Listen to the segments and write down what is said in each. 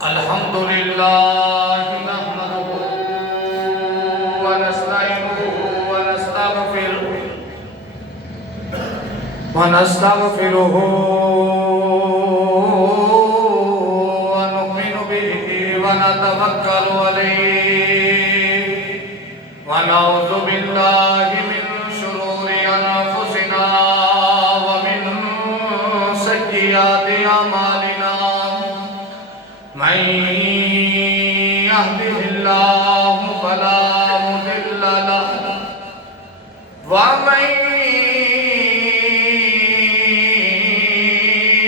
الحمد لله نحمده ونستعينه ونستغفره ونؤمن به ونتوكل عليه ونعوذ بالله من شرور أنفسنا ومن سيئات أعمالنا من يهده الله فلا مضل له ومن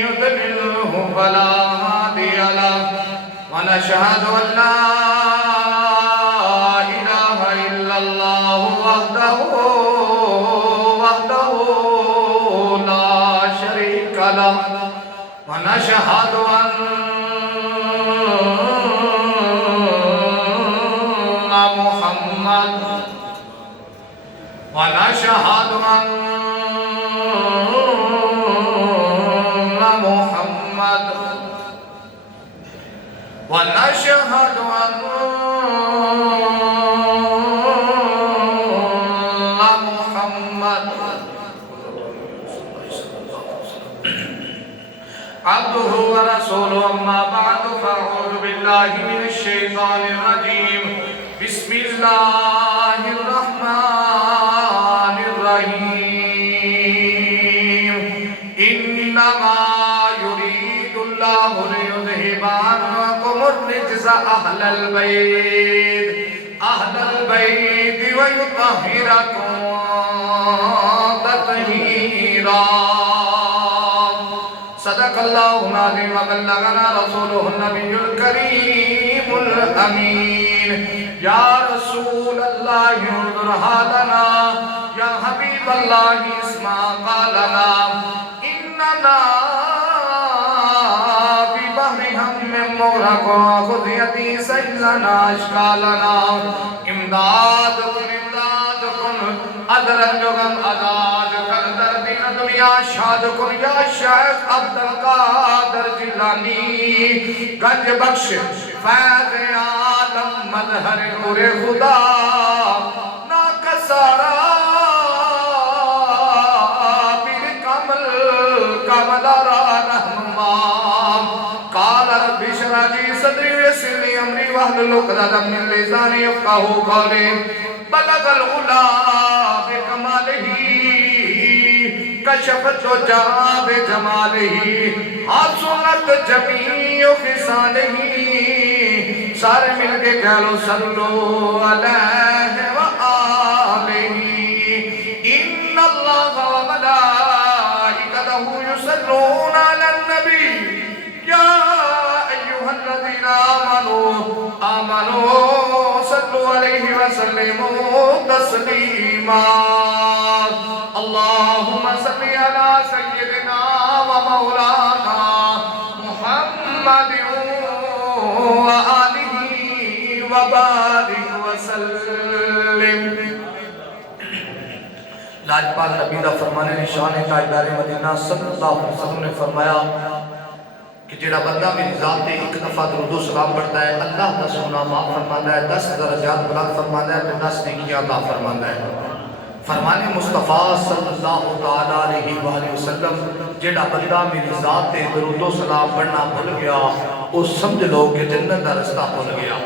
يضلله فلا هادي له ونشهد أن لا إله إلا الله وحده لا شريك له ونشهد أن عبده ورسوله أما بعد فأعوذ بالله من الشيطان الرجيم بسم الله الرحمن الرحيم إنما يريد الله ليذهب عنكم الرجس أهل البيت ويطهركم تطهيرا صدق الله العظيم وبلغنا رسوله النبي الكريم الأمين يا رسول الله انظر حالنا يا حبيب الله اسمع قالنا إننا في بحر هم مغرق خذ يدي سيلنا أشكالنا امدادكم ادرن جوگم آزاد کر دردین دنیا شاد کن یا شیخ عبدالقادر جیلانی گنج بخش فیض عالم مظہر نور خدا ناکسارا پیر کامل کاملارا رحمہ قال رب اشرح لي صدري ويسر لي امري واحلل عقدة من لساني يفقهوا قولي بلغ الغلا بكماله كشف الدجى بجماله حسنت جميع خصاله سارے مل کے کہلو صلو علیہ وآلہ ان اللہ وملائکتہ یصلون علی النبی یا ایوہ الذین آمنوا صلوا علیہ وسلموا تسلیما اللہم صلی علی سیدنا ومولانا محمد وآلہ وبارک وسلم لاجپال نبی دا فرمانے نشان تاجدار مدینہ صلی اللہ علیہ وسلم نے فرمایا کہ جڑا بندہ میری ذات تے ایک دفعہ درود و سلام پڑھتا ہے اللہ دا سونا معاف فرماندا ہے 10 درجات بلند فرماندا ہے تے 10 نیکیاں عطا فرماندا ہے فرمانے مصطفیٰ صلی اللہ علیہ وآلہ وسلم جڑا بندہ میری ذات تے درود و سلام پڑھنا بھول گیا وہ سمجھ لو کہ جنت دا رستہ بھول گیا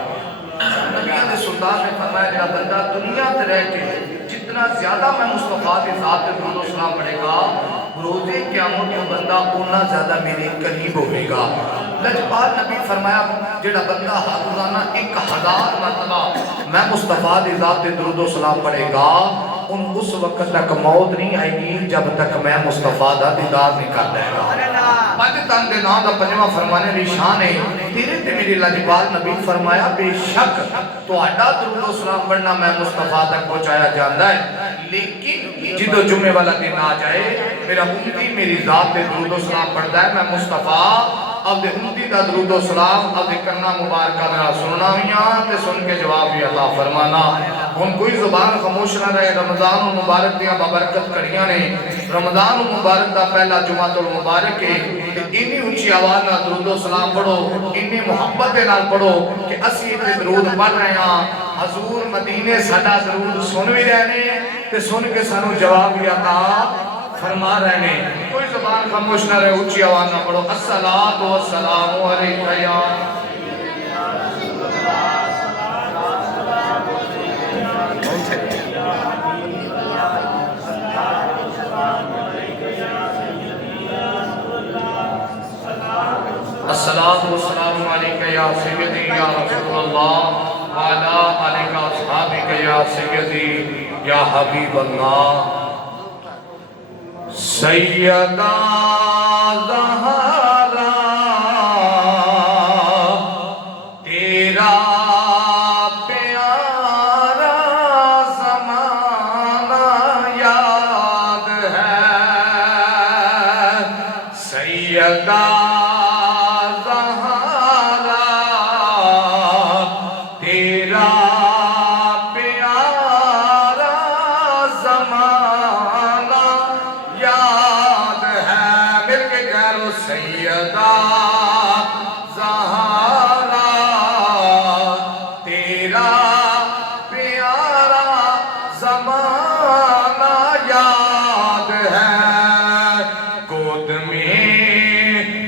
نبیوں نے سلطان نے فرمایا جڑا بندہ دنیا تے رہ کے جتنا زیادہ میں مصطفیٰ کی ذات تے درود و سلام پڑھے گا روزے قیامت میں بندہ اتنا زیادہ میرے قریب ہوئے گا لجپال نبی فرمایا جڑا بندہ روزانہ 1000 مرتبہ میں مصطفیٰ کی ذات تے درود و سلام پڑھے گا اس وقت تک موت نہیں آئے گی جب تک میں مصطفیٰ دا دیدار نہیں کر دے گا پانچ تن دے نام دا پنجواں فرمانے نشان ہے تیرے تے میری لجپال نبی فرمایا بے شک تو آڈا درود و سلام پڑھنا میں مصطفیٰ تک پہنچایا جاندہ ہے لیکن جدو جمعے والا دن آ جائے میرا امتی میری ذات تے درود و سلام پڑھتا ہے میں مصطفیٰ اب دے امتی دا درود و سلام اب دے کرنا مبارکہ میرا سننا ہویاں تے سن کے جواب بھی عطا فرمانا ہن کوئی زبان خاموش نہ رہے رمضان المبارک دیاں بابرکت کڑیاں نے رمضان المبارک دا پہلا جمعۃ المبارک ہے انی اونچی آواز نال درود و سلام پڑھو انی محبت دے نال پڑھو کہ اسی تے درود پڑھ رہے ہاں حضور مدینے ساڈا درود سن بھی رہے نے تے سن کے سانو جواب بھی عطا فرما رہے نے کوئی زبان خاموش نہ رہے اونچی آواز نہ پڑھو الصلاۃ والسلام علیکہ یا الصلاة والسلام علیکہ یا سیدی یا رسول اللہ وعلا علیکہ اصحابکہ یا سیدی یا حبیب اللہ سیدہ زہرا تیرا پیارا زمانہ یاد ہے سیدہ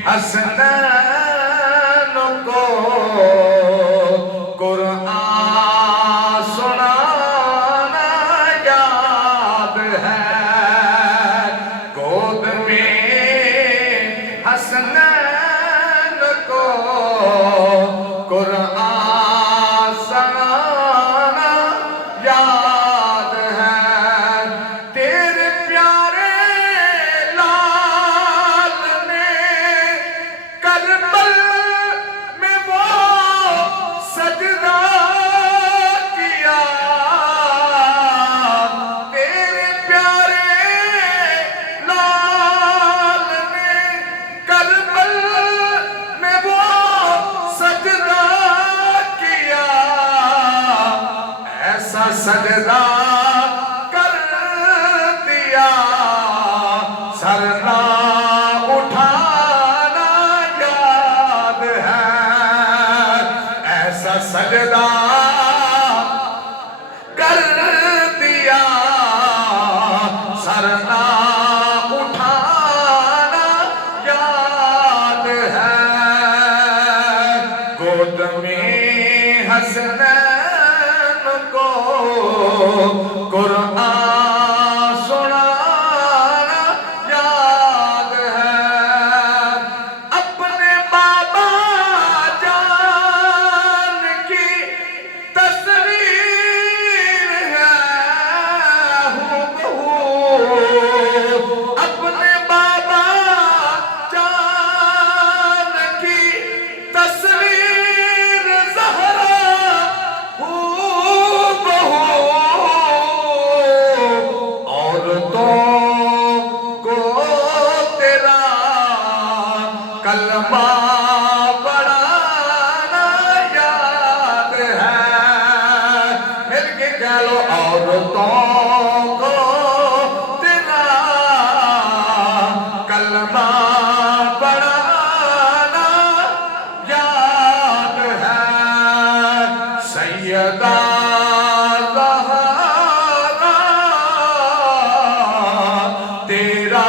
حسنین کو قرآن سنانا یاد ہے گود میں حسنین کو قرآن سنانا یاد ہے تیرے پیارے سجدہ کر دیا سر نہ اٹھانا یاد ہے ایسا سجدہ کر دیا سر نہ اٹھانا یاد ہے گود میں حسنین قرآن سنانا یاد ہے اپنے بابا جان کی تصویر ہے اپنے بابا جان کی تصویر زہرا کلمہ پڑھانا یاد ہے مل کے کہہ لو عورتوں کو تیرا کلمہ پڑھانا یاد ہے سیدہ زہرا تیرا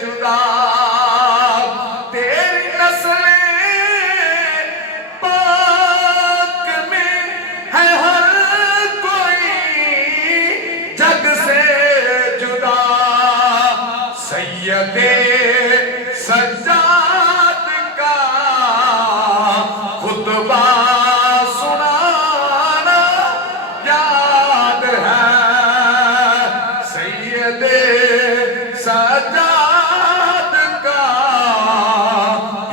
جدا تیری نسل پاک میں ہے ہر کوئی جگ سے جدا سید سجاد کا خطبہ سنانا یاد ہے سید سجاد کا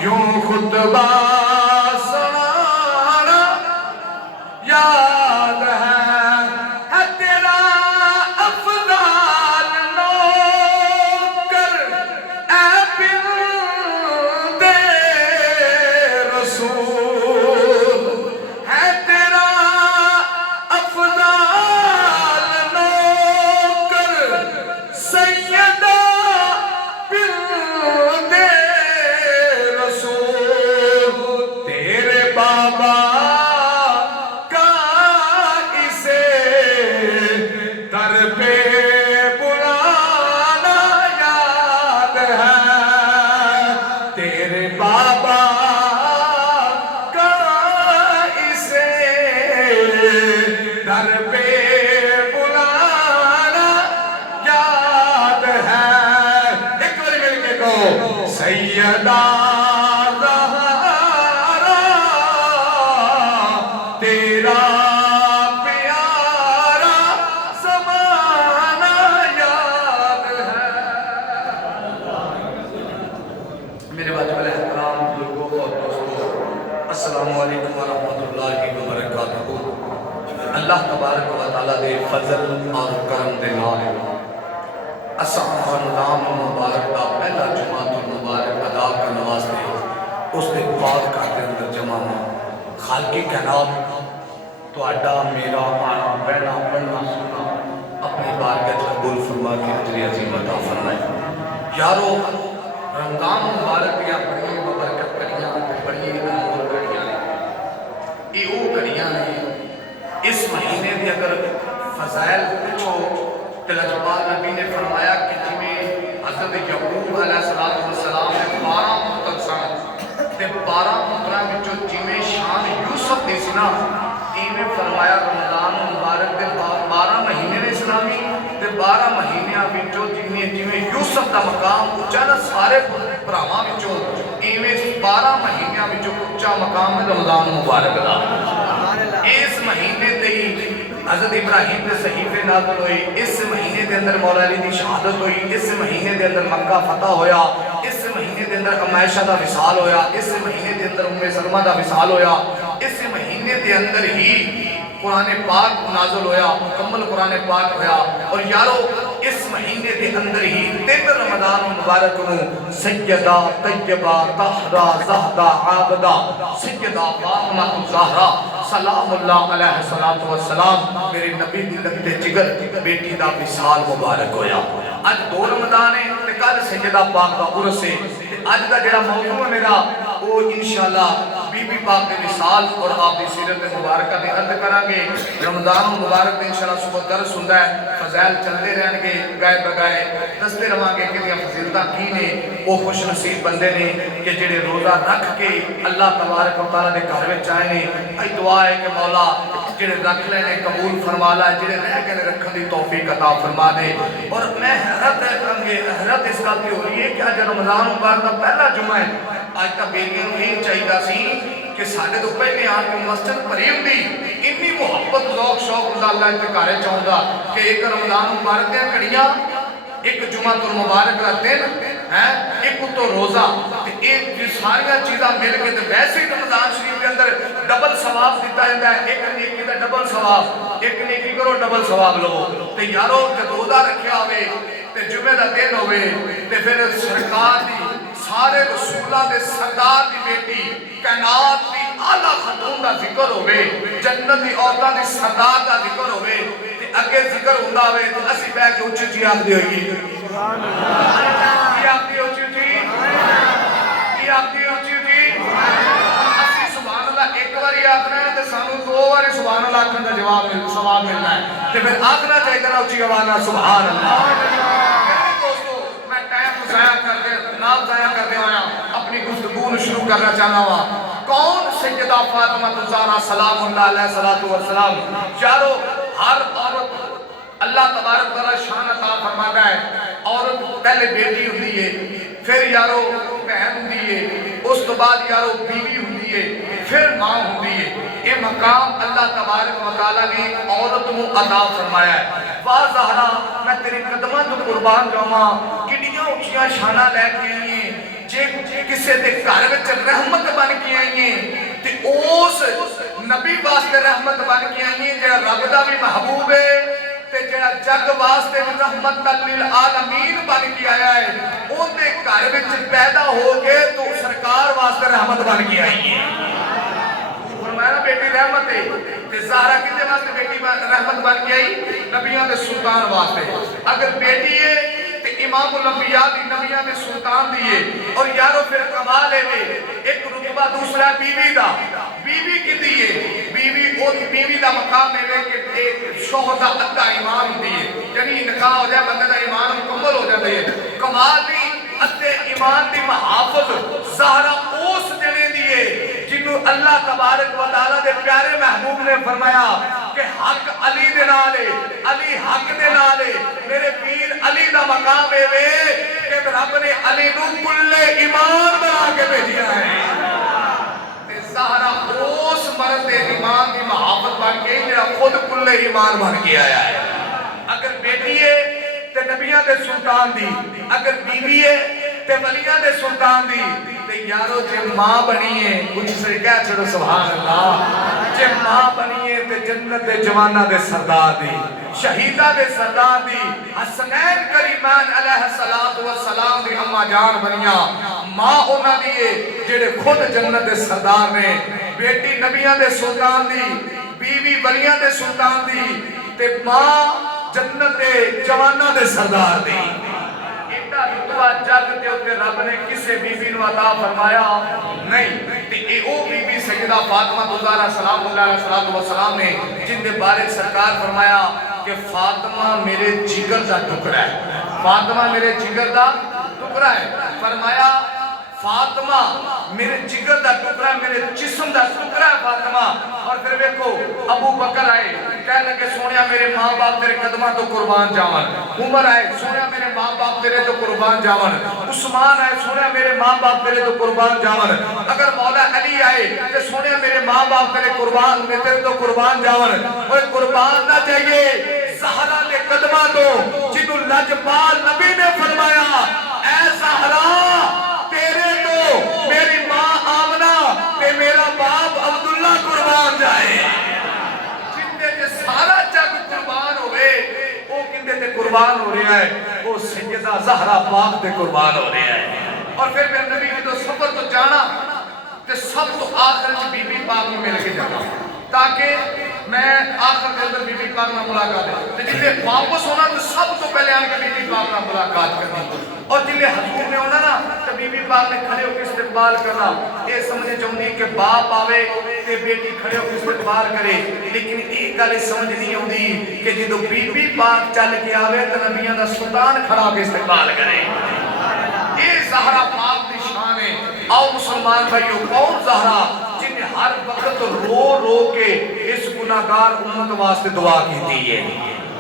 یوں خطبہ سنانا کو سیدہ زہرا تیرا پیارا زمانہ یاد ہے۔ میرے واجب الاحترام لوگوں اور دوستوں، السلام علیکم ورحمۃ اللہ وبرکاتہ۔ اللہ تبارک و تعالیٰ دے فضل اور کرم دے نال اساں رمضان مبارک دا پہلا جمعہ مبارک ادا کرنے واسطے اس دے پاک گھر دے اندر جمع ہوں۔ خالق کائنات تہاڈا میرا آنا بہنا پڑھنا سننا اپنی بارگاہ قبول فرما کے اجر عظیم عطا فرمائے۔ یارو رمضان مبارک دیا بڑی ببرکت کڑیاں بڑی انمول کڑیاں یہ وہ کڑیاں نے اس مہینے دی اگر فضائل پوچھو تو لجپال نبی نے فرمایا کہ جنہیں حضرت یعقوب علیہ السلام نے 12 پتر سن تے 12 پتراں وچوں جویں شان یوسف دی سی نا ایویں فرمایا رمضان مبارک دے 12 مہینے نے اسلامی تے 12 مہینیاں وچوں جویں یوسف دا مقام اونچا نا سارے بھراواں وچوں ایویں 12 مہینیاں وچوں اونچا مقام ہے رمضان مبارک دا۔ اس مہینے تے حضرت ابراہیم نے صحیفے نازل ہوئی، اس مہینے دے اندر مولا علی دی شہادت ہوئی، اس مہینے دے اندر مکہ فتح ہویا، اس مہینے دے اندر عائشہ دا وصال ہویا، اس مہینے دے اندر سلمہ دا وصال ہویا، اس مہینے دے اندر ہی قرآن پاک نازل ہویا، مکمل قرآن پاک ہویا۔ اور یارو اس مہینے دے اندر ہی 3 رمضان مبارک نو سیدہ طیبہ طاہرہ زاہدہ عابدہ سیدہ فاطمہ الزہرا سلام اللہ علیہ السلام میرے نبی دی لگتے جگر بیٹی دا وصال مبارک ہویا۔ آج 2 رمضان ہے تے کل سیدہ پاک دا عرس ہے۔ آج دا جڑا موضوع ہے میرا وہ انشاءاللہ بی بی پاک دے وصال اور آپ دی سیرت مبارکہ دے عرض کریں گے۔ رمضان مبارک دے انشاءاللہ صبح درس ہوندا ہے، فضائل چلتے رہن گے گائے بگائے دستے رہاں گے کہ دیاں فضیلتاں کی نے۔ وہ خوش نصیب بندے نے کہ جڑے روزہ رکھ کے اللہ تبارک و تعالیٰ دے گھر وچ آئے نے۔ ای دعا ہے کہ مولا جڑے رکھ لینے قبول فرما لائے، جڑے رہ گئے رکھن دی توفیق عطا فرما دے۔ اور میں حیرت اس گل دی ہو رہی ہے کہ آج رمضان مبارک دا پہلا جمعہ ہے۔ آج تا بیٹیاں نوں یہ چاہیدا سی کہ ساڈے تو پہلے آن کے مسجد بھری ہوندی، اتنی محبت ذوق شوق ہوندا اللہ دے گھر چاہوندا کہ ایک رمضان مبارک دیاں کڑیاں، ایک جمعہ المبارک دا دن ہے، ایک تو روزہ، ایک ساریاں چیزاں مل کے ویسے ہی رمضان شریف کے اندر ڈبل ثواب دیتا جاتا ہے۔ ایک نیکی دا ڈبل ثواب، ایک نیکی کرو ڈبل ثواب لو۔ تے یارو جب روزہ رکھیا ہوئے تے جمعہ دا دن ہوئے تے پھر سرکار دی سارے رسولہ دے سردار دی بیٹی کائنات دی اعلیٰ خاتون دا ذکر ہوئے، جنت دی عورتاں دی سردار دا ذکر ہوئے تے اگے ذکر ہوندا ہوئے تے اسی بیٹھ کے اونچی اونچی آکھ دی ہوئی سبحان اللہ، کی آکھ دی اونچی اونچی، کی آکھ دی اونچی اونچی، اسی سبحان اللہ ایک باری آکھنا ہے تے سانوں 2 باری سبحان اللہ آکھن دا ثواب ملنا ہے تے پھر آکھنا چاہیے نا اونچی آواز نال سبحان اللہ۔ ضائع کر دے ہویا اپنی گفتگو شروع کرنا چاہنا ہوا۔ کون سیدہ فاطمہ الزہرا سلام اللہ علیہ السلام؟ یارو ہر عورت اللہ تبارک تعالیٰ شان عطا فرماتا ہے۔ عورت پہلے بیٹی ہوندی ہے، پھر یارو بہن ہوندی ہے، اس تو بعد یارو بیوی ہوندی ہے، پھر ماں ہوندی ہے۔ یہ مقام اللہ تبارک و تعالیٰ نے عورت کو عطا فرمایا ہے۔ واہ زہرا میں تیری قدمہ تو قربان جاواں، کڈیاں اونچیاں شاناں لے کے آئی ہیں، جے کسے دے گھر وچ رحمت بن کے آئی ہیں تے اس نبی واسطے رحمت بن کے آئی ہیں جڑا رب دا بھی محبوب ہے تے جڑا جگ واسطے رحمت للعالمین بن کے آیا ہے، اون دے گھر وچ پیدا ہو کے تو سرکار واسطے رحمت بن کے آئی ہیں۔ فرمایا بیٹی رحمت ہے تے زہرا کدے واسطے بیٹی رحمت بن کے آئی؟ نبیوں دے سلطان واسطے۔ اگر بیٹی ہے تے امام الانبیاء دی نبیوں دے سلطان دیئے۔ اور یارو پھر کمال ہے ایک رتبہ دوسرا بیوی دا، بیوی کی دیئے بیوی دا مقام ہے کہ ایک شوہر دا ادھا ایمان دیئے، یعنی نکاح ہو جائے بندے دا ایمان مکمل ہو جاتا ہے۔ کمال دی ادھے ایمان دی محافظ زہرا اوس جنے دیئے جنہوں اللہ تبارک و تعالیٰ دے پیارے محبوب نے فرمایا کہ حق علی دے نالے، علی حق دے نالے، میرے پیر علی دا مقام ہے کہ رب نے علی نو ایمان بن کے آیا ہے. اگر بیٹی ہے تے نبیاں دے سلطان دی, اگر بیوی ہے تے ولیاں دے سلطان دی, تے یارو جے ماں بنی ہے کچھ سے کہہ چھڑو سبحان اللہ, جے ماں بنی ہے تے جنت دے جوانہ دے سردار دی, شہیدہ دے سردار دی, حسنین کریمان علیہ السلام دی اماں جان بنیاں, ماں انہاں دیئے جڑے خود جنت دے سردار نے, بیٹی نبیاں دے سلطان دی, بیوی ولیاں دے سلطان دی, تے ماں جنت دے جوانہ دے سردار دی. ایڈا رتبہ جگ تے اوتے رب نے کسے بی بی نو عطا فرمایا نہیں. تے اے او بی بی سیدہ فاطمہ زہرا سلام اللہ علیہ السلام نے جن دے بارے سرکار فرمایا کہ فاطمہ میرے جگر دا ٹکڑا ہے, فاطمہ میرے جگر دا ٹکڑا ہے. فرمایا فاطمہ میرے جگر دا ٹکڑا ہے, میرے جسم دا ٹکڑا ہے فاطمہ. اور پھر دیکھو ابو بکر آئے کہنے لگے سونیا میرے ماں باپ تیرے قدمہ تو قربان جاون. عمر آئے سونیا میرے ماں باپ تیرے تو قربان جاون. عثمان آئے سونیا میرے ماں باپ تیرے تو قربان جاون. اگر مولا علی آئے کہ سونیا میرے ماں باپ تیرے قربان میں تیرے تو قربان جاون. وہ قربان نہ چاہیے زہرا دے قدمہ تو جنہوں لجپال نبی نے فرمایا اے زہرا تیرے تو میری ماں آمنہ تے میرا باپ عبداللہ قربان جائے. جندے تے سارا جگ قربان ہوئے وہ کندے تے قربان ہو رہا ہے, وہ سیدہ زہرا پاک تے قربان ہو رہا ہے. اور پھر میرے نبی کی تو سفر تو جانا تے سب تو آخر چ بی بی پاک میں مل کے جانا تاکہ میں آخر کے اندر بی بی پاک میں ملاقات ہے. جلے واپس ہونا تو سب تو پہلے آن کے بی بی پاک میں ملاقات کرنا, اور جلے حضور نے ہونا نا تو بی بی پاک نے کھڑے ہو کے استقبال کرنا. یہ سمجھے چاہوں کہ باپ آوے تے بیٹی کھڑے ہو کے استقبال کرے, لیکن ایک گل سمجھ نہیں آتی کہ جدو بی بی پاک چل کے آوے تو نبیاں دا سلطان کھڑا ہو کے استقبال کرے. یہ زہرا پاک دی شان ہے. آؤ مسلمان بھائیو, کون زہرا جن نے ہر وقت رو رو کے اس گناہگار امت واسطے دعا کی دی ہے.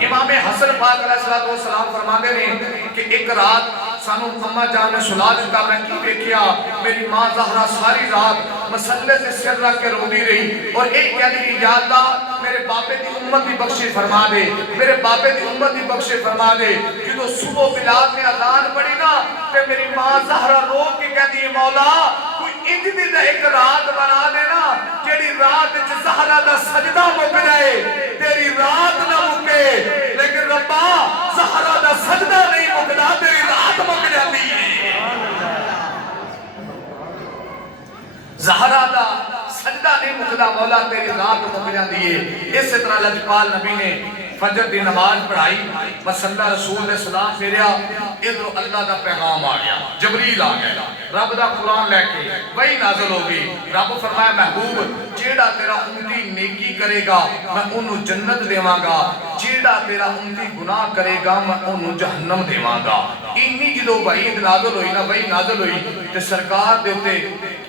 امام حسن پاک علیہ السلام فرماتے ہیں کہ ایک رات سانو اماں جان نے سلا دیتا, میں کی دیکھیا میری ماں زہرا ساری رات مسلے سے سر رکھ کے رو دی رہی اور ایک کہہ دی یا اللہ میرے باپے دی امت دی بخشش فرما دے, میرے باپے دی امت دی بخشش فرما دے. جدو صبح بلال نے اذان پڑھی نا تے میری ماں زہرا رو کے کہہ دی مولا کوئی انج دی ایک رات بنا دینا جیڑی رات وچ زہرا دا سجدہ مک جائے, تیری رات نہ مکے, لیکن ربا زہرا دا سجدہ نہیں مکدا تیری رات مک جاتی ہے. زہرا دا سجدہ نہیں مکدا مولا تیری رات مک جاتی ہے. اس طرح لجپال نبی نے فجر دی نماز پڑھائی, مسلح رسول نے سلام پھیریا, ادھر اللہ دا پیغام آ گیا, جبریل آ گیا, رب دا قرآن لے کے وہی نازل ہوگی. رب فرمایا محبوب جیڑا تیرا امتی نیکی کرے گا میں انہوں جنت دیواں گا, جیڑا تیرا امتی گناہ کرے گا میں انہوں جہنم دیواں گا. انی جدو وحید نازل ہوئی نا وہی نازل ہوئی تے سرکار دے ہوتے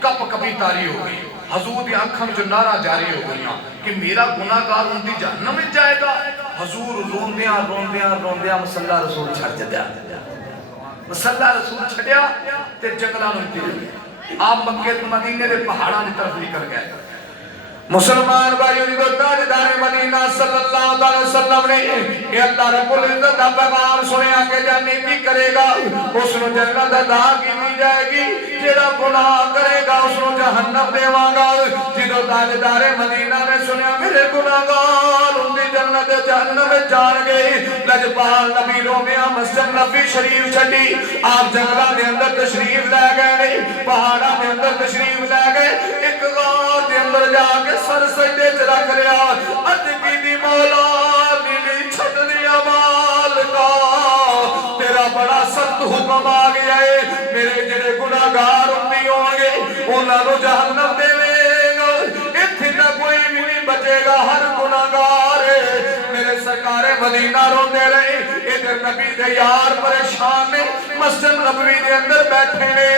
کپ کپی تاری ہو گئی. حضور دی آنکھاں جو نعرہ جاری ہو گئی کہ میرا گناہگار امتی جہنم میں جائے گا. حضور روندیاں مسلح رسول چھڑ جدیا, مسلح رسول چھڑیا تے جنگلان ہوتی آپ مکہ مدینے دے پہاڑاں دی طرف نکل گئے. مسلمان بھائیوں نے تاجدار مدینہ صلی اللہ علیہ وسلم نے کہ اللہ رب العزت دا پیغام سنیا کہ جا نیکی کرے گا اس نو جنت عطا کی جائے گی, جیڑا گناہ کرے گا اس نو جہنم دیواں گا. جدو تاجدار مدینہ نے سنیا میرے گناہگار ان دی جنت جہنم میں جان گئے, لجپال نبی رومیا مسجد نبی شریف چھڈی, آپ جنگلاں دے اندر تشریف لے گئے, پہاڑاں دے اندر تشریف لے گئے, ایک غار دے اندر جا کے سر سجدے چ رکھ لیا, عرض کی دی مولا میری چھٹ دیا مالکا تیرا بڑا سخت حکم آ گیا ہے, میرے جڑے گناہگار امتی ہون گے انہاں نو جہنم دے گا, ایتھے نہ کوئی بھی نہیں بچے گا, ہر گناہگار میرے سرکار مدینہ روندے رہے. ادھر نبی دے یار پریشان نے مسجد نبوی دے اندر بیٹھے نے,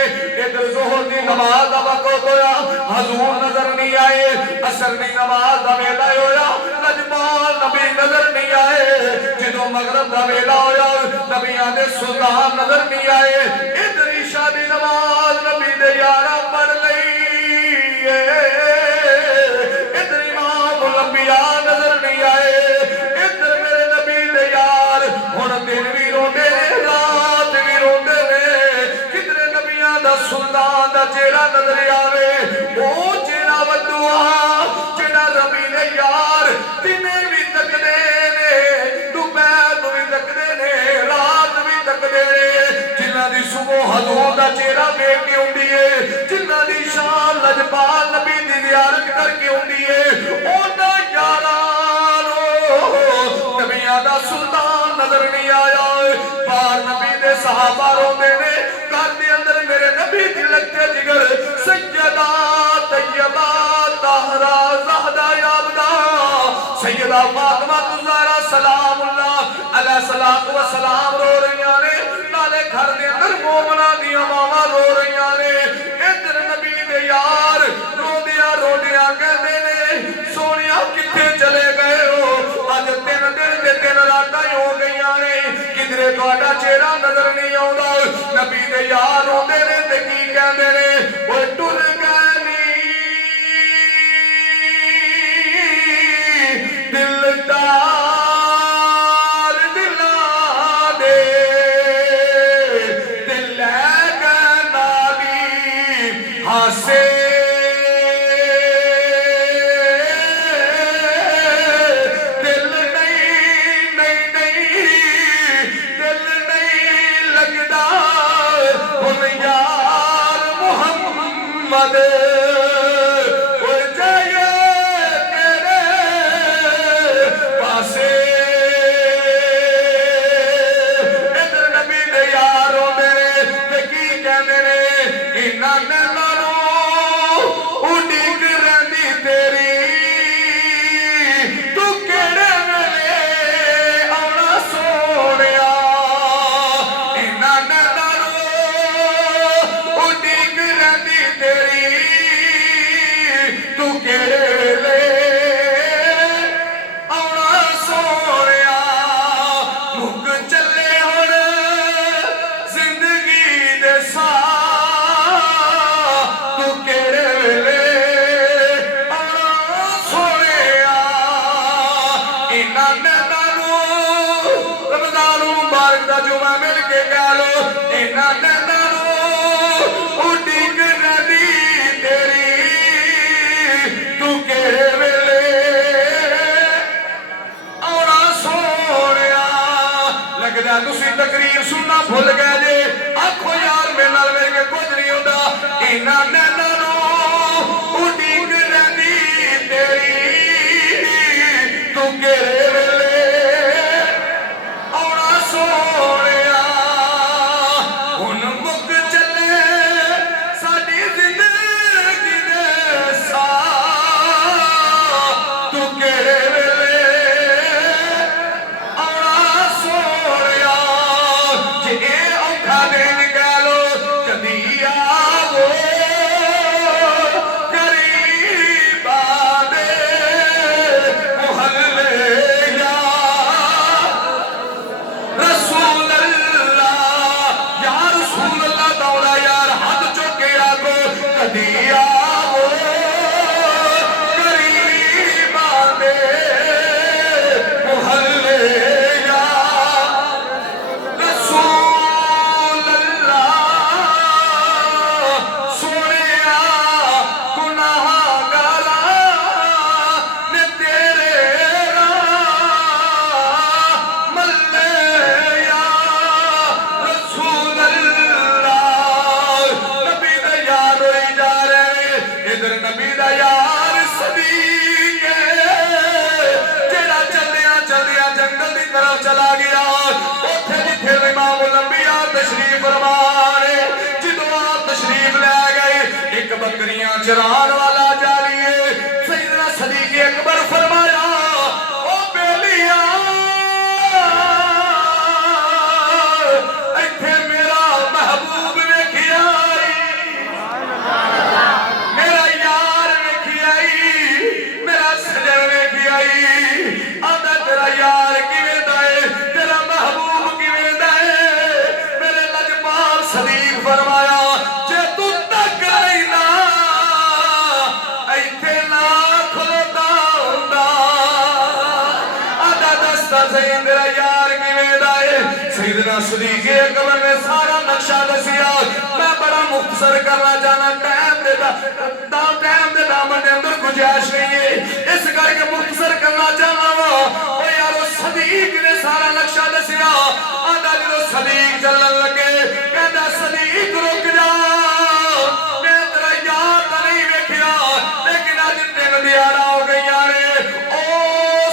ادھر ظہر دی نماز دا وقت ہویا حضور نظر نہیں آئے, عصر دی نماز دا ویلا ہویا لجپال نبی نظر نہیں آئے, جدو مغرب دا ویلا ہویا نبیاں دے سلطان نظر نہیں آئے, ادھر عشاء دی نماز نبی دے یاراں پڑھ لئی, ادھر امام الانبیاء نظر نہیں آئے, دا سلطان دا چہرہ نظر آوے او چہرہ ودعا جڑا ربی نے یار دنے بھی تکدے نے دوپہر نو بھی تکدے نے رات بھی تکدے نے جنہ دی صبح حضور دا چہرہ دیکھ کے ہوندی ہے جنہ دی شان لجپال نبی دی زیارت کر کے ہوندی ہے اونا یارانو نبیاں دا سلطان نظر نہیں آیا پار نبی دے صحابہ روندے نے گھر دے اندر میرے نبی دی لگتے جگر سیدہ طیبہ طاہرہ زہدہ یابدہ سیدہ فاطمہ زہرا سلام اللہ علیہ الصلوۃ والسلام رو رہی نے نالے گھر دے اندر مومناں دیاں ماواں رو رہی نے ادھر نبی دے یار روندیاں کہندے نے سونیا کتھے چلے گئے ہو اج 3 دن تے 3 راتاں ہو گئیاں نے کدھرے تہاڈا چہرہ نظر نہیں آوندا نبی دے یار روندے نے تے کی کہندے نے اوے ٹر گئے نی دلدار دلاں دے تے لے گئے نالی ہاسے تسی تقریر سننا بھول گئے جے آکھو یار میرے نال میرے کے کچھ نہیں ہوندا انہاں نیناں نو اڈیگ رہندی تیری تو کیڑے ویلے آونا سونیا ہن مک چلے ساڈی زندگی دے ساہ تو کیڑے ویلے بکریاں چران والا جاری ہے سیدنا صدیق اکبر فرمایا او بیلیاں ایتھے میرا محبوب ویکھیا میرا یار ویکھیا میرا سجن ویکھیا آندا تیرا یار کیویں دا ہے تیرا محبوب کیویں دا ہے میرے لجپال صدیق فرمایا جے تو تک رہی نا میرا یار کیویں دا ہے سیدنا صدیق اکبر نے سارا نقشہ دسیا میں بڑا مختصر مختصر کرنا چاہنا ٹائم دے دامن دے اندر گنجائش نہیں ہے اس کر کے مختصر کرنا چاہنا وا او یارو صدیق نے سارا نقشہ دسیا آندا جدو صدیق چلن لگے کہندا صدیق رک جا میں تیرا یار تا نہیں ویکھیا لیکن اج دن دیارا ہو گئیاں نے او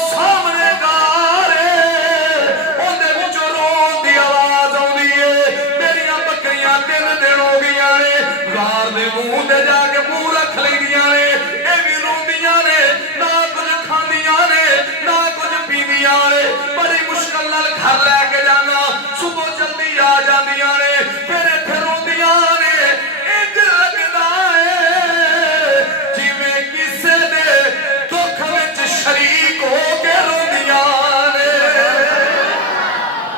سامنے گارے اودے وچوں رون دی آواز آوندی ہے میریاں بکریاں تین دن ہو گئیاں نے غار دے منہ تے جا کے منہ رکھ لیندیاں نے اے وی روندیاں نے نہ کچھ کھاندیاں نے نہ کچھ پیندیاں نے بڑی مشکل نال گھر لے کے جانا صبح جلدی آ جاندیاں نے پھر ایتھے روندیاں نے انج لگدا ہے جویں کسے دے دکھ وچ شریک ہو کے روندیاں نے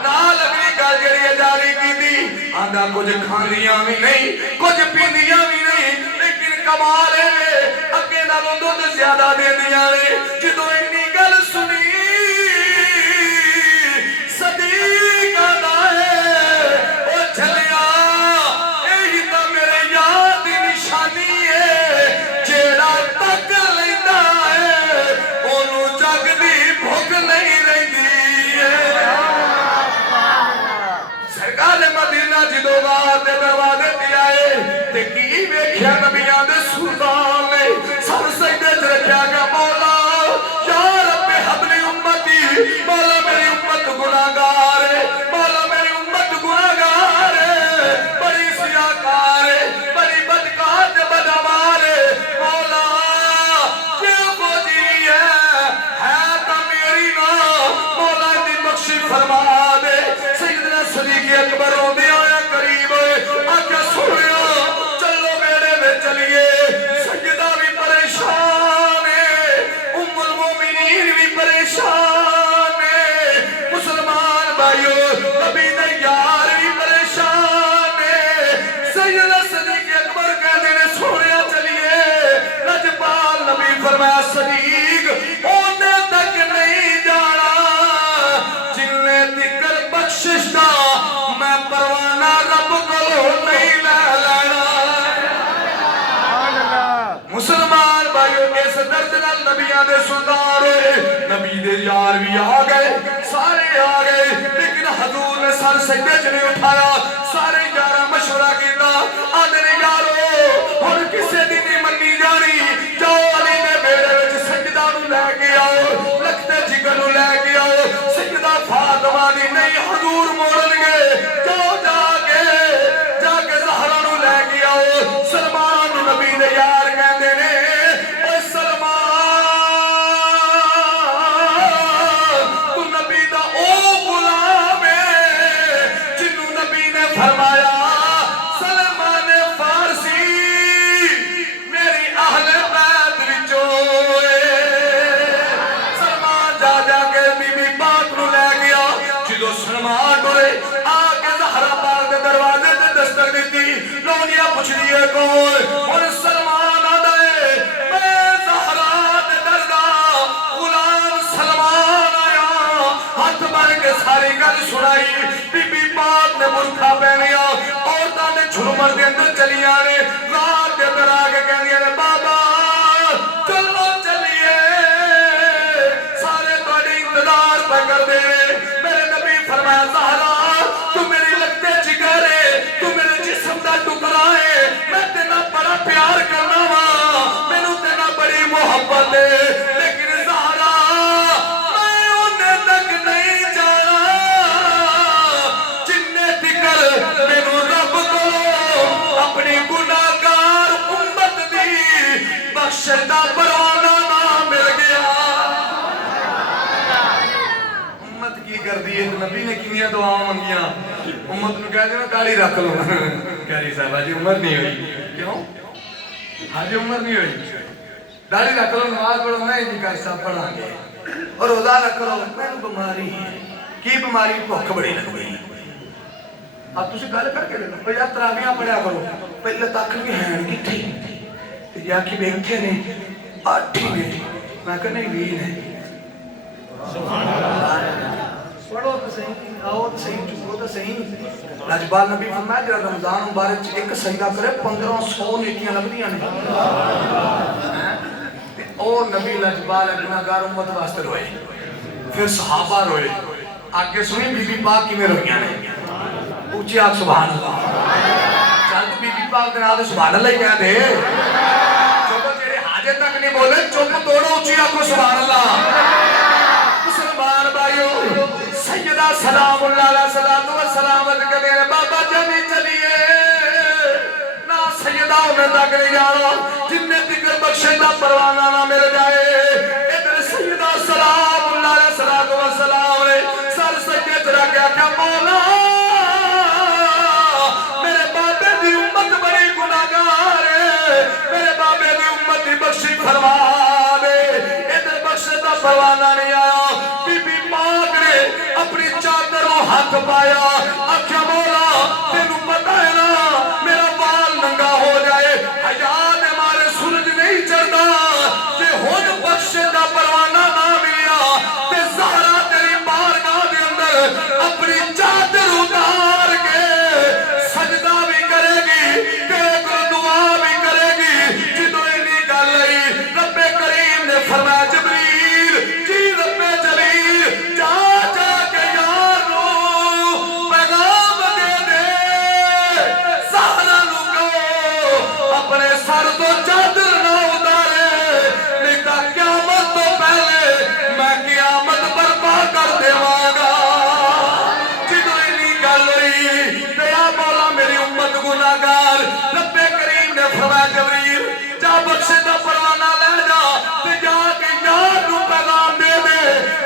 نال اگلی گل جڑی جاری کیتی آندا کچھ کھاندیاں وی نہیں کچھ پیندیاں وی نہیں لیکن کمال ہے اگے نالوں دودھ زیادہ دیندیاں نے جدوں اینی گل سنی صدیق آندا ہے او چلیا یہی تے میرے یار دی نشانی ہے جیڑا تک لیندا ہے اونوں جگ دی بھوک نہیں رہندی ہے سرکار مدینہ جدو غار دے دروازے تے آئے تے کی ویکھیا نبیاں دے سلطان نے سر سجدے تے رکھیا کہ مولا یا رب حبلی امتی مولا میری امت گناہگار ہے مولا میری امت گناہگار ہے بڑی سیاکار ہے بڑی بدکار تے بدعمال ہے مولا یہ بوجھی ہے تا میری نا مولا دی بخشی فرما دے سیدنا صدیق اکبر ہوندے آیا قریب آکھیا سنیا چلو میرے میں چلیے سیدہ بھی پریشان ہے ام المومنین بھی پریشان ہے مسلمان بھائیو نبی دے یار بھی پریشان ہے سیدنا صدیق اکبر کہتے نے سنیا چلیے لجپال نبی فرمایا صدیق اونے تک نہیں جانا جننے تکر بخشش دا میں پروانہ رب کو نہیں لے لینا مسلمان بھائیو اس درد نال نبیاں دے سردار ہوئے نبی دے یار بھی آ گئے سارے آ گئے لیکن حضور نے سر سجدے چ نہیں اٹھایا سارے یارا مشورہ کیتا آدھے نے یارو ہن کسے دی نہیں منی جانی جاؤ علی دے بیڑے وچ سجدہ نو لے کے آؤ لکھتے جگر نو لے کے آؤ سجدہ فاطمہ دی نہیں حضور موڑن گے جاؤ جا کے زہرا نو لے کے آؤ سلمان نو نبی دے یار کہندے نے اے سلمان تو نبی دا او غلام ہے جنوں نبی نے فرمایا سلمان فارسی میری اہل بیت وچوں سلمان جا کے بی بی پاک نو لے گیا جدو سلمان ڈرے آ کے زہرا پاک دے دروازے تے دستک دتی لونیا پوچھ دیے کون اور سلمان آندا ہے میں زہرا دے دردا غلام سلمان آیا ہاتھ بن کے ساری گل سنائی بی بی پاک نے برکھا پہنیا عورتاں نے جھرمر دے اندر چلیاں نے رات دے اندر آ کے کہندیاں نے بابا چلو چلیے سارے تہاڈے انتظار پہ کر دے میرے نبی فرمایا زہرا تو میری لگتے جگر ہے تو میرے جسم دا ٹکڑا ہے میں تینا بڑا پیار کرنا وا مینوں تینا بڑی محبت ہے لیکن زہرا میں اونے تک نہیں جانا جننے تکر مینوں رب کو اپنی گناہگار امت دی بخشش دا پروانہ نہ مل گیا امت کی کر دی ہے نبی نے کنیاں دعا منگیاں امت نو کہہ دینا داڑھی رکھ لو کہہ رہی صاحب آج عمر نہیں ہوئی کیوں آج عمر نہیں ہوئی داڑھی رکھ لو نماز پڑھو میں جی کا حصہ پڑھا گے اور روزہ رکھ لو میں بیماری ہے کی بیماری بھوک بڑی لگ گئی اب تسی گل کر کے لو یار تراویاں پڑھیا کرو پہلے تک بھی ہیں کتھے یا کہ بیٹھے نے 8 نے میں کہ نہیں 20 نے سبحان اللہ پڑھو تو صحیح، آؤ تو صحیح، چکو تو صحیح. لجبال نبی فرمایا جب رمضان مبارک ایک سجدہ کرے 1500 نیکیاں لگدیاں نے. او نبی لجبال گناہگار امت واسطے روئے، پھر صحابہ روئے. آگے سنیں بی بی پاک کی میں روئیاں نے. اونچی آگ سبحان اللہ. چل تو بی بی پاک دے نال سبحان اللہ ہی کہہ دے. چوکو جیرے حاجے تک نہیں بولے چوپ توڑو اونچی آگ کو سبحان اللہ. مسلمان بھائیو سیدہ سلام اللہ علیہ الصلوۃ والسلام کہتے ہیں بابا جانی چلیے نا سیدہ انہیں تک نہیں جانا جن نے تکر بخشے دا پروانہ نہ مل جائے. ادھر سیدہ سلام اللہ علیہ الصلوۃ والسلام نے سر سجدے تے رکھ کے کہا مولا میرے بابے دی امت بڑی گناہگار ہے، میرے بابے دی امت دی بخشی فرما دے. ادھر بخشے دا پروانہ نہیں آیا. بی بی پاک نے اپنی چادروں ہاتھ پایا آکھیا مولا تینوں پتہ ہے نا میرا بال ننگا ہو جائے حیا دے مارے سورج نہیں چڑھدا. جے ہن بخشے دا پروانہ نہ ملیا تے زہرا تیری بارگاہ دے اندر اپنی چادر اتار کے سجدہ بھی کرے گی تیرے کو دعا بھی کرے گی. جدوں اینی گل آئی رب کریم نے فرمایا جبریل جی رب جلیل جا جا کے یار نو پیغام دے دے زہرا نو کہو اپنے سر تو چادر نہ اتارے نہیں تاں قیامت تو پہلے میں قیامت برپا کر دیواں گا. جدوں اینی گل ہوئی تے یا مولا میری امت گناہگار رب کریم نے فرمایا جبریل جا بخشے دا پروانہ لے جا تے جا کے یار نو پیغام دے دے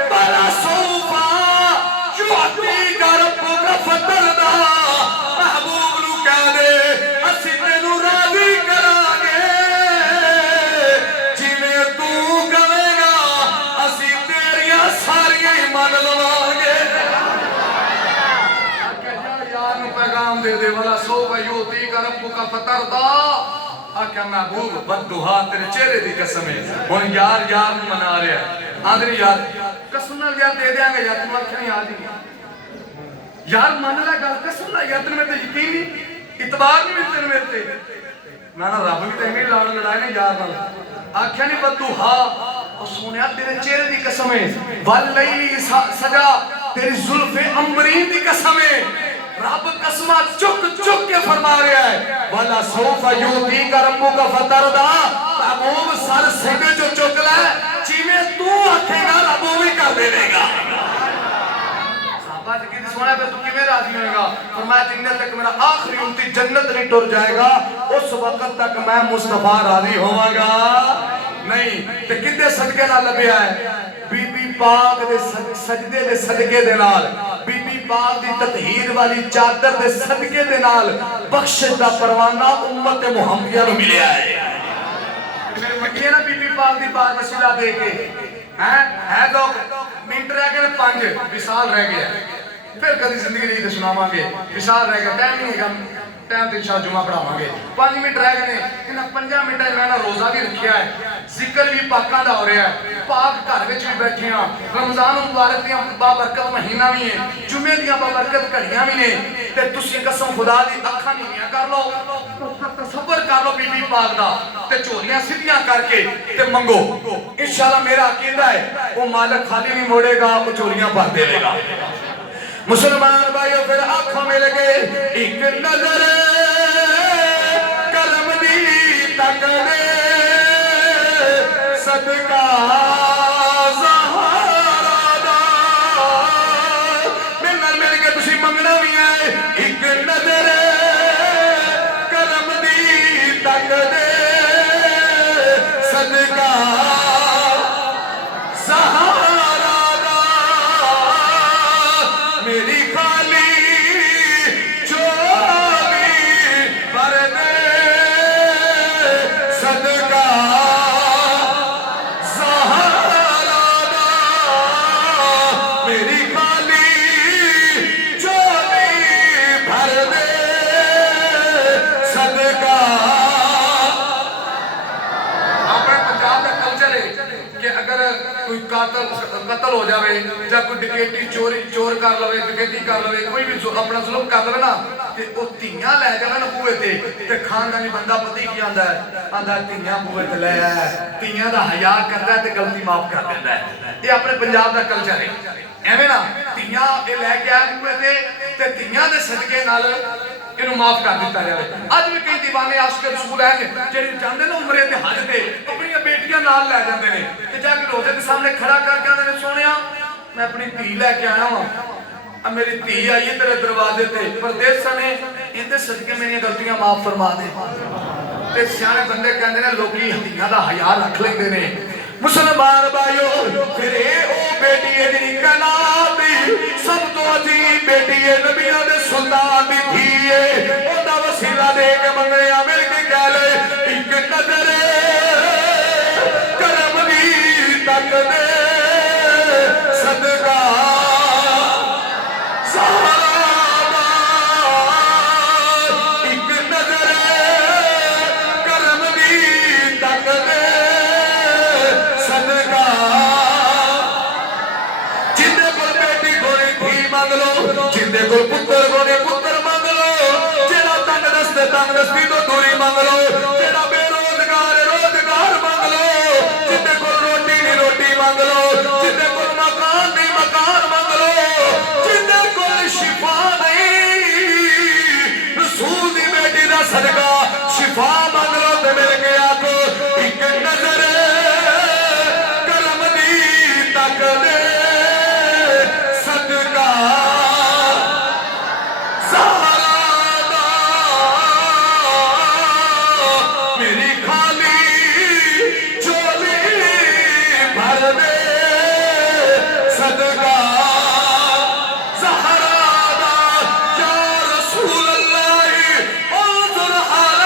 بلا سوفا یعطیک ربک فترضا. محبوب نو کہہ دے اسی تینوں راضی کراں گے جویں تو کہے گا اسی تیریاں ساریاں ہی من لواں گے. یار نو پیغام دے دے بلا سوفا یعطیک ربک فترضا. آکھا محبوب بددعا تیرے چہرے دی قسم ہے ہن یار یار منا رہا ہے. آدھری یار قسم نال یار دے دیاں گے یار تم آکھیا نہیں یاد ہی یار من لے گل قسم نال یار تیرے تے یقین نہیں اعتبار نہیں ملتے میرے تے نا رب بھی تے ایویں لاڑ لڑائے نے یار نال. آکھیا نہیں بددعا او سونیا تیرے چہرے دی قسم ہے واللیل سجا تیری زلف عنبرین دی قسم ہے. رب قسمہ چک چک کے فرما رہا ہے والا سوف یعطیک ربک فترضا. محبوب سر سیدھے جو چک لے جویں تو آکھے گا رب وہی کر دے گا. صحابہ کی سونا پہ تو کیویں راضی ہوئے گا. فرمایا جن تک میرا آخری امتی جنت نہیں ٹر جائے گا اس وقت تک میں مصطفیٰ راضی ہوا گا نہیں. تے کدے صدقے نال لبیا ہے بی بی پاک دے سجدے دے صدقے دے نال بی بی پاک دی تطہیر والی چادر دے صدقے دے نال بخشش دا پروانہ امت محمدیہ نو ملیا ہے. میرے مٹی ہے نا بی بی پاک دی بات وسیلہ دے کے ہے تو منٹ رہ گئے 5 وصال رہ گیا پھر کدی زندگی نہیں سناواں گے. وصال رہ گیا ٹائم نہیں ہے ٹائم تے انشاءاللہ جمعہ پڑھاواں گے. 5 منٹ رہ گئے انہاں 5 منٹاں میں نے روزہ بھی رکھیا ہے ذکر بھی پاکاں دا ہو رہا ہے پاک گھر وچ بھی بیٹھے ہاں. رمضان مبارک دیاں بابرکت مہینہ بھی ہے جمعے دیاں بابرکت گھڑیاں بھی نے تے تسی قسم خدا دی اکھاں نیویاں کر لو تصور کر لو بی بی پاک دا تے چوریاں سیدھیاں کر کے تے منگو انشاءاللہ میرا عقیدہ ہے وہ مالک خالی نہیں موڑے گا وہ چوریاں بھر دے گا. مسلمان بھائیو پھر آنکھوں میں لگے ایک نظر کرم دی تک دے صدقہ زہرا دا. مل کے تسی منگنا بھی ہے ایک نظر کرم دی تک دے صدقہ زہرا دا. میری خالی چولی بھر دے صدقہ زہرا دا. میری خالی چولی بھر دے صدقہ. اپنے پنجاب کا کلچر قتل ہو جاوے یا کوئی ڈکیٹی چور کر لوے ڈکیٹی کر لوے کوئی بھی اپنا ظلم کر لوے نا تے او تیاں لے جاوے نا بوئے تے خاندانی بندہ پتہ کی آندا ہے تیاں بوئے تے لے تیاں دا حیا کردا ہے تے غلطی معاف کر دیندا ہے یہ اپنے پنجاب دا کلچر ہے ایویں نا تیاں اے لے کے آئے بوئے تے تیاں دے صدقے نال انہوں معاف کر دیتا جائے آج بھی کئی دیوانے عاشق رسول ہیں جڑے چاہتے ہیں عمرے تے حج تے اپنی بیٹیاں نال لے جاندے نے تے جا کے روزے کے سامنے کھڑا کر کے آندے نے سونیا میں اپنی دھی لے کے آیا ہوں میری دھی آئی ہے تیرے دروازے تے پردیس نے ان دے صدقے میری غلطیاں معاف فرما دے تے سیانے بندے کہندے نے لوکی ہتھیاں دا حیا رکھ لیندے نے مسلمان بھائیو پھر اے او بیٹی ہے جی کائنات دی سب تو عظیم بیٹی ہے نبیوں دے سلطان دی دھی ہے او دا وسیلہ دے کے منگنے مل کے کہہ لے ایک نظر کرم دی تک دے صدقہ سہارا ایک نظر کرم دی تک دے صدقہ جندے کول بیٹی گھوڑی تھی مانگ لو جندے کول پتر گھوڑی پتر مانگ لو جیڑا تنگ دستی تو دوری مانگ لو جیڑا بے روزگار مانگ لو جندے کول روٹی نہیں روٹی مانگ لو جندے کول مکان نہیں مکان مانگ لو جندے کول شفا نہیں رسول دی بیٹی دا صدقہ شفا مانگ لو تے مل کے آکو ایک نظر کرم دی تک دے صدقہ سہارا دا میری خالی چولی بھر دے صدقہ سہارا دا یا رسول اللہ انظر حال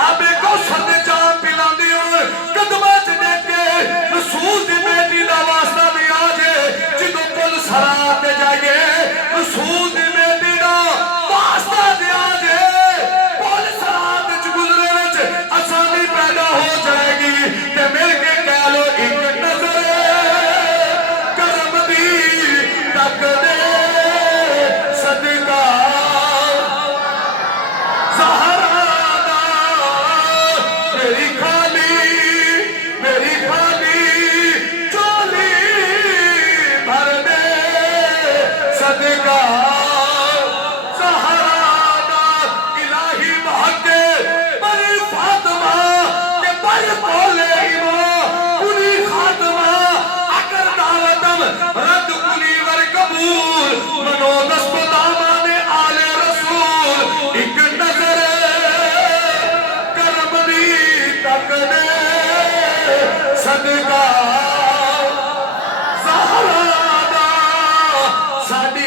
آبے کوثر دے جام پلاندی ہو قدمہ چ ڈیکے رسول دی بیٹی دا واسطہ بھی آجے جدو پل سرات دے جائیے رسول دی بیٹی دا واسطہ دے آجے پل سرات چ گزرے وچ آسانی پیدا ہو جائے گی تے مل کے کہہ لو ایک نظر کرم دی تک دے صدقہ زہرا دا میری خالی چولی بھر دے صدقہ زہرا دا الہی بھاگے بری فاطمہ کے بر کولے ایمان کنی خاتمہ اگر دعوتم رد کنی ور قبول منو دست دامان آل رسول ایک نظر کرم دی تک دے صدقہ زہرا دا ساڈی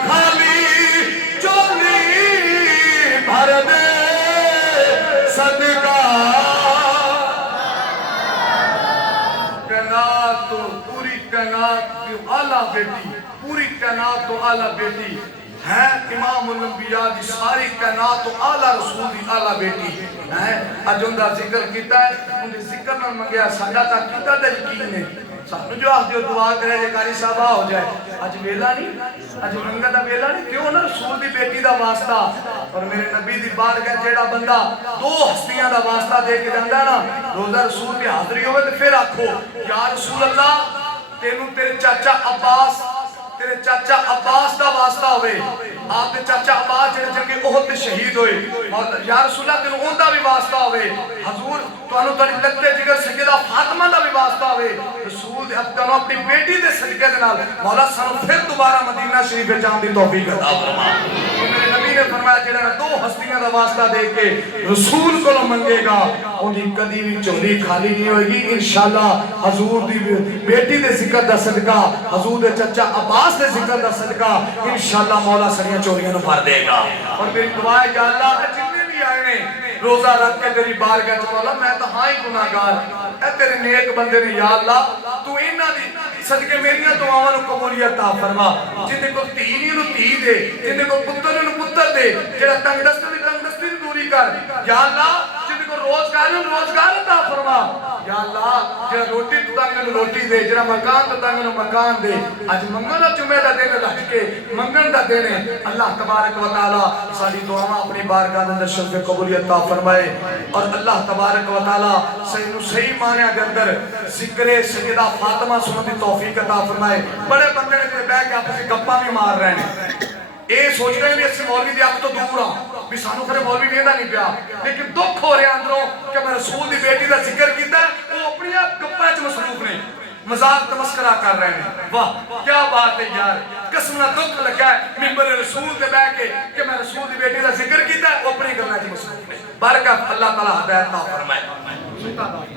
خالی چولی بھر دے صدقہ کائنات تو پوری کائنات کی اعلیٰ بیٹی پوری کائنات تو اعلیٰ بیٹی ہے امام الانبیاء دی ساری کائنات تو اعلیٰ رسول دی اعلیٰ بیٹی ہے اج ان دا ذکر کیتا ہے ان دے ذکر نہ منگیا ساڈا تا کیتا تے یقین ہے سانو جو آخ دیو دعا کرے جے قاری صاحب ہو جائے اج ویلا نہیں اج منگا دا ویلا نہیں کیوں نہ رسول دی بیٹی دا واسطہ اور میرے نبی دی بارگاہ جیڑا بندہ دو ہستیاں دا واسطہ دے کے جاندا نا روزہ رسول دی حاضری ہوے تے پھر آکھو یا رسول اللہ تینوں تیرے چاچا عباس دا واسطہ ہوئے آپ دے چاچا عباس جنہیں جنگی احد تے شہید ہوئے یا رسول اللہ تینوں ان دا بھی واسطہ ہوئے حضور تو انہوں تاری لگتے جگر سیدہ فاطمہ دا بھی واسطہ ہوئے رسول اب تنوں اپنی بیٹی دے صدقے دے نال مولا سانو پھر دوبارہ مدینہ شریف جان دی توفیق عطا فرما میرے نبی نے فرمایا جنہاں دو ہستیاں دا واسطہ دے کے رسول کو منگے گا انہیں کدی بھی چوری خالی نہیں ہوئے گی انشاءاللہ حضور دی بیٹی دے ذکر دا صدقہ حضور دے چچا عباس دے ذکر دا صدقہ انشاءاللہ مولا سڑیاں چوریاں نو بھر دے گا اور میری دعا ہے کہ اللہ جتنے بھی آئے نے روزہ رکھ کے تیری بارگاہ چ مولا میں تو ہاں ہی گناہگار اے تیرے نیک بندے نے یا اللہ تو انہاں دی صدقے میریاں دعاواں نو قبولیت عطا فرما جندے کو تھی نو تھی دے جندے کو پتر نو پتر دے جڑا تنگ دستی دوری کر یا اللہ جندے کو روزگار عطا فرما یا اللہ جڑا روٹی تنگ نو روٹی دے جڑا مکان تنگ نو مکان دے اج منگن دا جمعہ دا دن رکھ کے منگن دا دن ہے اللہ تبارک و تعالی ساری دعاواں اپنی بارگاہ دے اندر شرف قبولیت عطا فرمائے اور اللہ تبارک و تعالی صحیح معنی دے اندر ذکر سیدہ فاطمہ سنن دی توفیق عطا فرمائے بڑے بندے نے بیٹھ کے آپس میں گپاں بھی مار رہے ہیں اے سوچ رہے ہیں اس مولوی دی اک تو دور ہاں بھی سانو پھر مولوی ویندا نہیں پیا لیکن دکھ ہو رہا اندروں کہ میں رسول دی بیٹی دا ذکر کیتا ہے وہ اپنی گپاں وچ مصروف نے مذاق تمسکرہ کر رہے ہیں واہ کیا بات ہے یار قسم نہ دکھ لگا ہے ممبر رسول تے بیٹھ کے کہ میں رسول دی بیٹی دا ذکر کیتا ہے وہ اپنی گلاں وچ مصروف نے برکت اللہ تعالی ہدایت عطا فرمائے